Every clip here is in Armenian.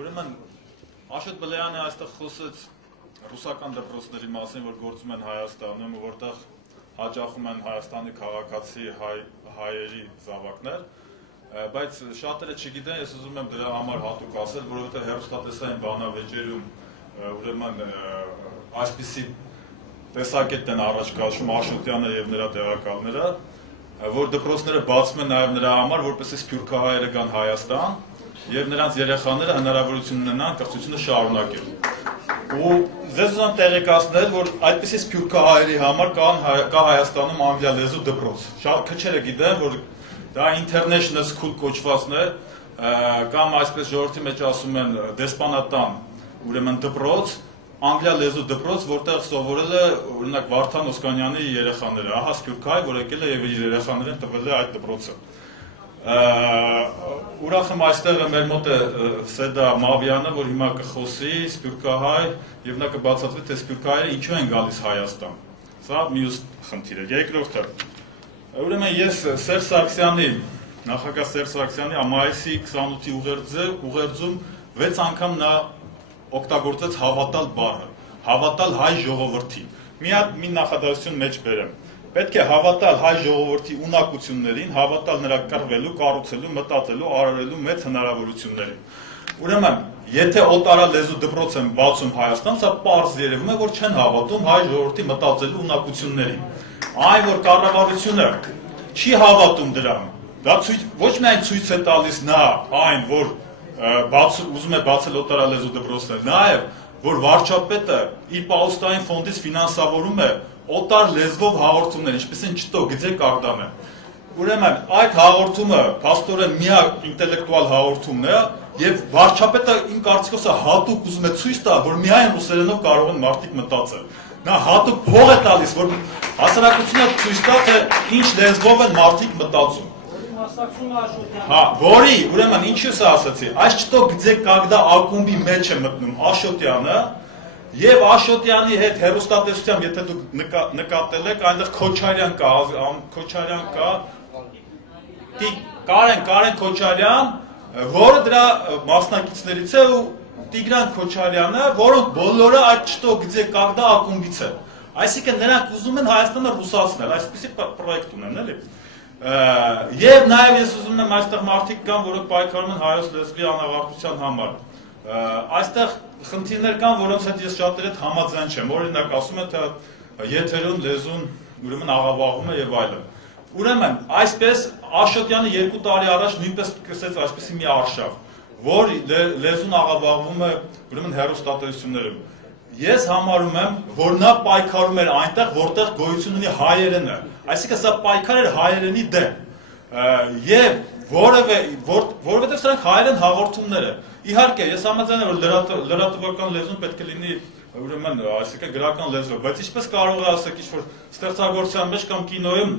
Ուրեմն Աշոտ Բլեյանը այստեղ խոսեց ռուսական դպրոցների մասին, որ գործում են Հայաստանում, որտեղ հաճախում են Հայաստանի քաղաքացի հայերի զավակներ, բայց շատերը չգիտեն, ես ուզում եմ դրա համար հատուկ ասել, որովհետև հեռուստատեսային բանավեճերում ուրեմն այսպիսի տեսակետն են առաջ կաշում Աշոտյանը եւ նրա տեղակալները, որ դպրոցները բացվում են նաեւ նրա համար, որպեսզի սփյուռքահայերը գան Հայաստան եւ նրանց երեխաները հնարավորություն ունենան կրթությունը շարունակել։ Ու ձեզ ուզում տեղեկացնել, որ այդպիսի սփյուռքահայերի համար կա Հայաստանում անգլիալեզու դպրոց։ Շատ քչերը գիտեն, որ դա international school կոչվածն է, կամ այսպես ժողովրդի մեջ ասում են դեսպանատան, ուրեմն դպրոց, անգլիալեզու դպրոց, որտեղ սովորել է օրինակ Վարդան Օսկանյանի երեխաները, ահա սփյուռքահայ, որ եկել է եւ իր երեխաներին տվել է այդ դպրոցը։ Ուրախ եմ այստեղ մեր մոտ է Սեդա Մավյանը, որ հիմա կխոսի սփյուռքահայ եւ նա կբացատրի, թե սփյուռքահայերը ինչու են գալիս Հայաստան։ Սա մյուս խնդիր է։ Երկրորդը, ուրեմն ես Սերժ Սարգսյանի, նախագահ Սերժ Սարգսյանի մայիսի 28-ի ուղերձում 6 անգամ նա օգտագործեց հավատալ բառը, հավատալ հայ ժողովրդին։ Մի նախադասություն մեջ բերեմ։ Պետք է հավատալ հայ ժողովրդի ունակություններին, հավատալ նրա կռվելու, կառուցելու, մտածելու, արարելու մեծ հնարավորություններին։ Ուրեմն, եթե օտարալեզու դպրոց են բացում Հայաստան, սա պարզ երևում է, որ չեն հավատում հայ ժողովրդի մտածելու ունակություններին։ Այն, որ կառավարությունը չի հավատում դրան, դա ոչ միայն ցույց է տալիս նա այն, որ ուզում է բացել օտարալեզու դպրոցներ, նաև, որ վարչապետը իր պահուստային ֆոնդից ֆինանսավորում է օտար լեզվով հաղորդումներ, ինչպես են չտո գծե կարտանը։ Ուրեմն այդ հաղորդումը փաստորեն միակ ինտելեկտուալ հաղորդումն է, եւ վարչապետը իմ կարծիքով հատուկ ուզում է ցույց տալ, որ միայն ռուսերենով կարող են մարդիկ մտածել։ Նա հատուկ փող է տալիս, որ հասարակությունը ցույց տա, թե ինչ լեզվով են մարդիկ մտածում։ Հա, որի, ուրեմն ինչու սա ասացի, այս չտո գծե կագդա ակումբի մեջ է մտնում Աշոտյանը, եւ Աշոտյանի հետ հեռուստատեսությամբ, եթե դուք նկատել եք, այնտեղ Քոչարյան կա, Կարեն Քոչարյան, որը դրա մասնակիցներից է ու Տիգրան Քոչարյանը, որոնք բոլորը այդ չտո գծե կագդա ակումբից են։ Այսինքն նրանք ուզում են Հայաստանը ռուսացնել, այսպիսի պրոյեկտ ունեն, էլի։ Եվ նաև ես ուզում եմ այստեղ մարդիկ կան, որոնք պայքարում են հայոց լեզվի անավարտության համար։ Այստեղ խնդիրներ կան, որոնց հետ ես շատերի հետ համաձայն չեմ, օրինակ ասում են, թե եթերում լեզուն ուրեմն աղավաղում է եւ այլն։ Ուրեմն, այսպես Աշոտյանը 2 տարի առաջ նույնպես սկսեց այսպիսի մի արշավ, որ լեզուն աղավաղվում է ուրեմն հեռուստատեսություններում։ Ես համարում եմ, որ նա պայքարում էր այնտեղ, որտեղ գոյություն ունի հայերենը, այսինքն սա պայքար էր հայերենի դեմ, եւ որովհետեւ սրանք հայերեն հաղորդումներ են։ Իհարկե, ես համաձայն եմ, որ լրատվական լեզուն պետք է լինի ուրեմն, այսինքն գրական լեզու, բայց ինչպես կարող է ասեք ինչ-որ ստեղծագործության մեջ կամ կինոյում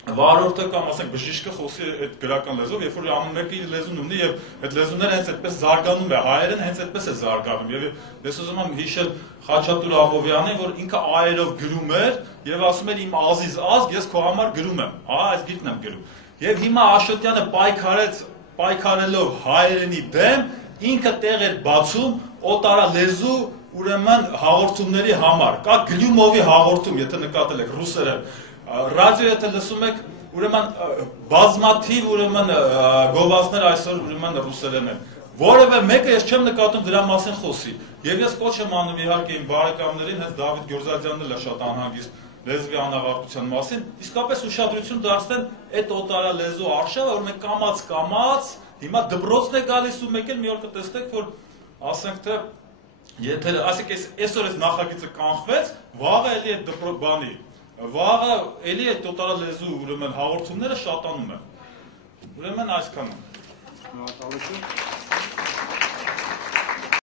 վարորդը կամ ասենք բժիշկը խոսի այդ գրական լեզվով, երբ որ ամեն մեկը իր լեզուն ունի եւ այդ լեզուները հենց այդպես զարգանում է, հայերեն հենց այդպես է զարգանում եւ ես ուզում եմ հիշել Խաչատուր Աբովյանին, որ ինքը այերով գրում էր եւ ասում էր իմ ազիզ ազգ, ես քո համար գրում եմ, հա, այս գիրքն եմ գրում։ Եվ հիմա Աշոտյանը պայքարելով հայերենի դեմ, ինքը տեղ էր բացում օտարալեզու ուրեմն հաղորդումների համար։ Կա Գլյումովի հաղորդում, եթե նկատել եք ռուսերեն։ Ռադիո եթե լսում եք, ուրեմն բազմաթիվ ուրեմն գովազդներ այսօր ուրեմն ռուսերեն են։ Որևէ մեկը ես չեմ նկատում դրա մասին խոսի։ Եվ ես կոչ եմ անում իհարկե իմ բարեկամներին, հենց Դավիթ Գյորզադյանն էլ է շատ անհանգիստ լեզվի անավարտության մասին, իսկապես ուշադրություն դարձնեն այդ օտարալեզու արշավը, որ մենք կամաց հիմա դպրոցն է գալիս ու մեկ էլ մի օր կտեսնեք, որ ասենք թե եթե ասենք այսօր այս նախագիծը կանխվեց, վաղը էլի այդ բանի Վաղը էլի այդ օտարալեզու ուրեմն հաղորդումները շատանում են։ Ուրեմն այսքանը։